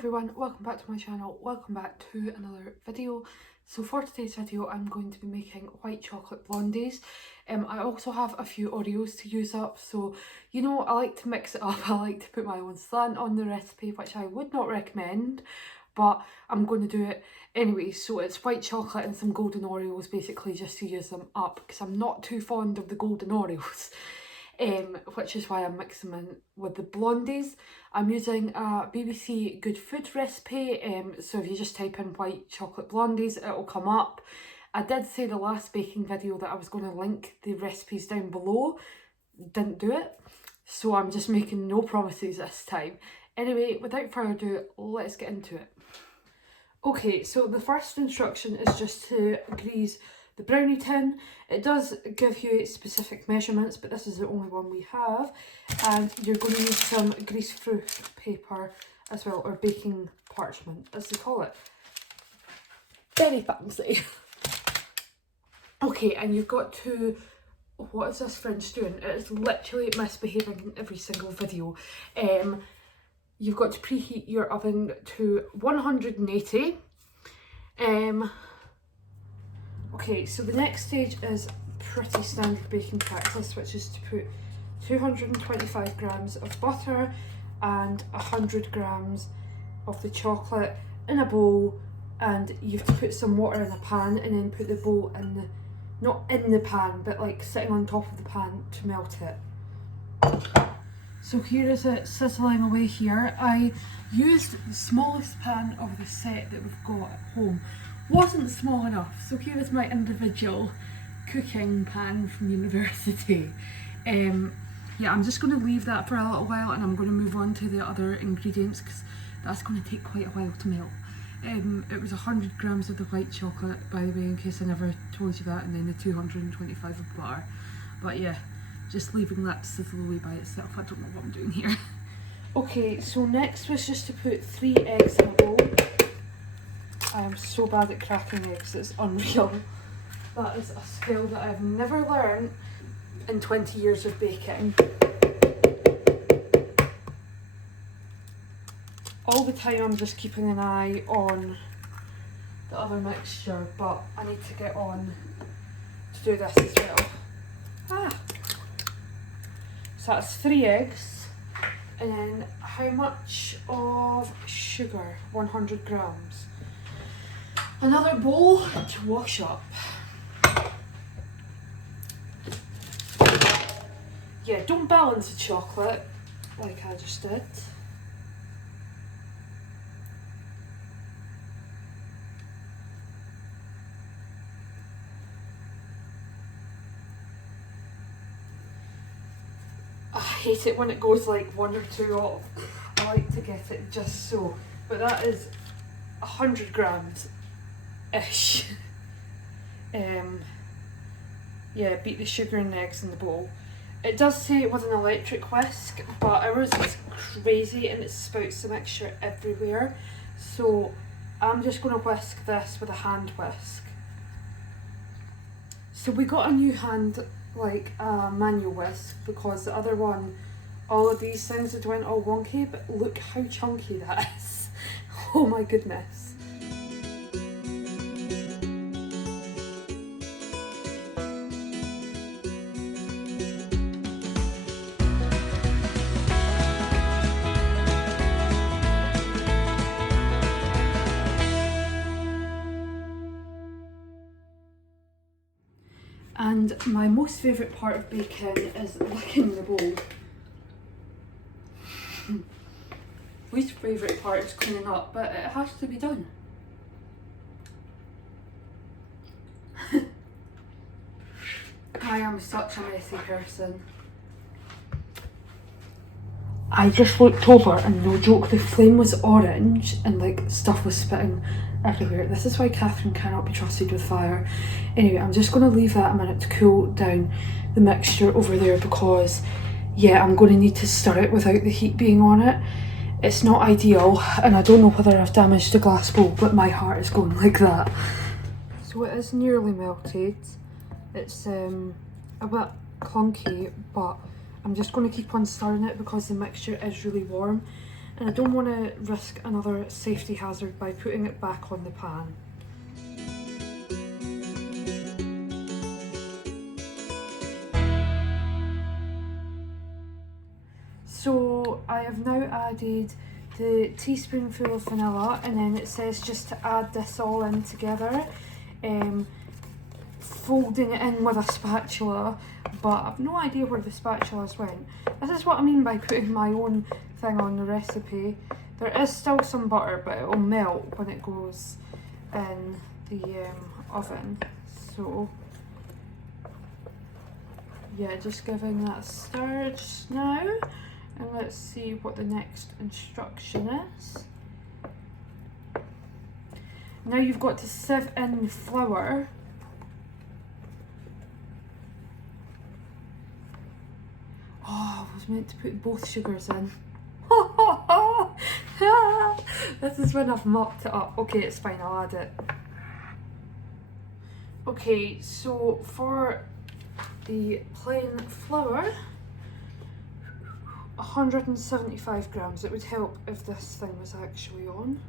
everyone, welcome back to my channel, welcome back to another video. So for today's video I'm going to be making white chocolate blondies. I also have a few Oreos to use up, so you know, I like to mix it up. I like to put my own slant on the recipe, which I would not recommend, but I'm going to do it anyway. So it's white chocolate and some golden Oreos basically, just to use them up, because I'm not too fond of the golden Oreos. Which is why I'm mixing them in with the blondies. I'm using a BBC Good Food recipe, so if you just type in white chocolate blondies, it'll come up. I did say the last baking video that I was going to link the recipes down below, didn't do it, so I'm just making no promises this time. Anyway, without further ado, let's get into it. Okay, so the first instruction is just to grease the brownie tin. It does give you specific measurements, but this is the only one we have, and you're going to need some grease-proof paper as well, or baking parchment as they call it. Very fancy. Okay, and you've got to, what is this French doing? It is literally misbehaving in every single video. You've got to preheat your oven to 180. Okay, so the next stage is pretty standard baking practice, which is to put 225 grams of butter and 100 grams of the chocolate in a bowl, and you have to put some water in a pan and then put the bowl in the, not in the pan, but like sitting on top of the pan to melt it. So here is it sizzling away here. I used the smallest pan of the set that we've got at home. Wasn't small enough, so here is my individual cooking pan from university. Yeah, I'm just going to leave that for a little while, and I'm going to move on to the other ingredients because that's going to take quite a while to melt. It was 100 grams of the white chocolate, by the way, in case I never told you that, and then the 225 of butter. But yeah, just leaving that to sizzle away by itself. I don't know what I'm doing here. Okay, so next was just to put 3 eggs in a bowl. I am so bad at cracking eggs, it's unreal. That is a skill that I've never learned in 20 years of baking. All the time I'm just keeping an eye on the other mixture, but I need to get on to do this as well. So that's 3 eggs, and then how much of sugar? 100 grams. Another bowl to wash up. Yeah, don't balance the chocolate like I just did. I hate it when it goes like 1 or 2 off. I like to get it just so. But that is 100 grams. Ish. Yeah, beat the sugar and eggs in the bowl. It does say it was an electric whisk, but ours is crazy and it spouts the mixture everywhere. So I'm just going to whisk this with a hand whisk. So we got a new hand, like a manual whisk, because the other one, all of these things had went all wonky, but look how chunky that is. Oh my goodness. And my most favourite part of baking is licking the bowl. Least favourite part is cleaning up, but it has to be done. I am such a messy person. I just looked over and no joke, the flame was orange and like stuff was spitting everywhere. This is why Catherine cannot be trusted with fire. Anyway, I'm just going to leave that a minute to cool down the mixture over there, because yeah, I'm going to need to stir it without the heat being on it. It's not ideal, and I don't know whether I've damaged the glass bowl, but my heart is going like that. So it is nearly melted. It's a bit clunky, but I'm just going to keep on stirring it because the mixture is really warm, and I don't want to risk another safety hazard by putting it back on the pan. So I have now added the teaspoonful of vanilla, and then it says just to add this all in together, folding it in with a spatula, but I've no idea where the spatulas went. This is what I mean by putting my own thing on the recipe. There is still some butter, but it will melt when it goes in the oven. So yeah, just giving that a stir just now. And let's see what the next instruction is. Now you've got to sieve in the flour. Oh, I was meant to put both sugars in. This is when I've mopped it up. Okay, it's fine, I'll add it. Okay, so for the plain flour, 175 grams. It would help if this thing was actually on.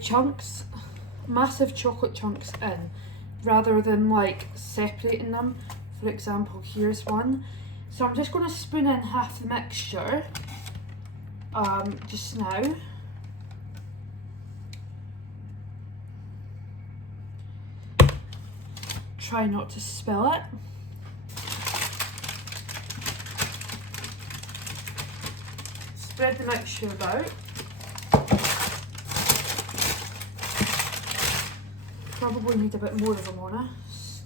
Chunks, massive chocolate chunks in, rather than like separating them. For example, here's one. So I'm just going to spoon in half the mixture just now. Try not to spill it. Spread the mixture about. Probably need a bit more if I'm honest,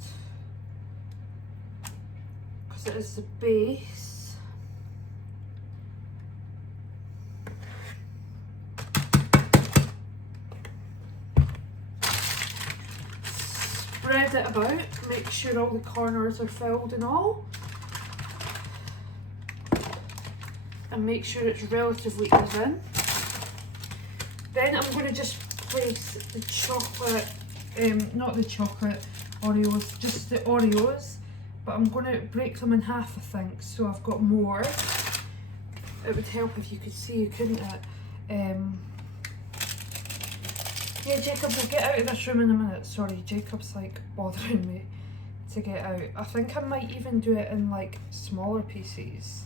because it is the base. Spread it about, make sure all the corners are filled and all, and make sure it's relatively even. Then I'm going to just place the chocolate, not the chocolate Oreos, just the Oreos, but I'm going to break them in half, I think, so I've got more. It would help if you could see, couldn't it? Yeah, Jacob, we'll get out of this room in a minute. Sorry, Jacob's like bothering me to get out. I think I might even do it in like smaller pieces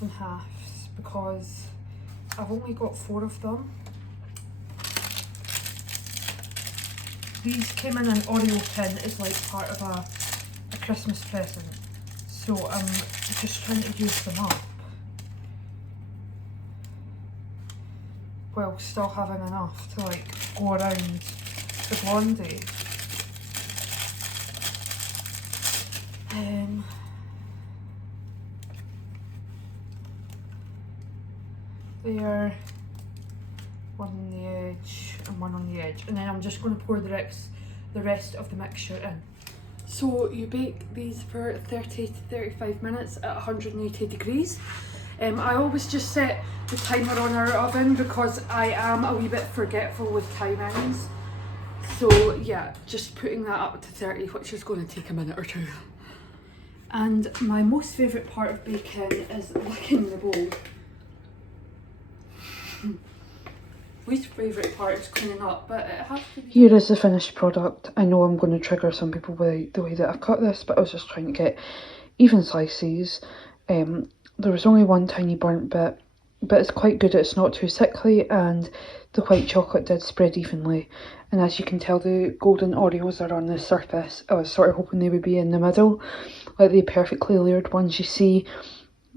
than halves, because I've only got 4 of them. These came in an Oreo tin as like part of a Christmas present, so I'm just trying to use them up while still having enough to like go around the Blondie. There, one on the edge and one on the edge, and then I'm just going to pour the rest of the mixture in. So you bake these for 30 to 35 minutes at 180 degrees. I always just set the timer on our oven because I am a wee bit forgetful with timings. So yeah, just putting that up to 30, which is going to take a minute or two. And my most favourite part of baking is licking the bowl. Least favourite part is cleaning up, but it has to be. Here is the finished product. I know I'm going to trigger some people with the way that I've cut this, but I was just trying to get even slices. There was only one tiny burnt bit, but it's quite good. It's not too sickly, and the white chocolate did spread evenly. And as you can tell, the golden Oreos are on the surface. I was sort of hoping they would be in the middle, like the perfectly layered ones you see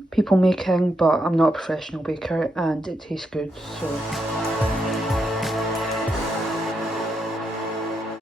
people making, but I'm not a professional baker and it tastes good, so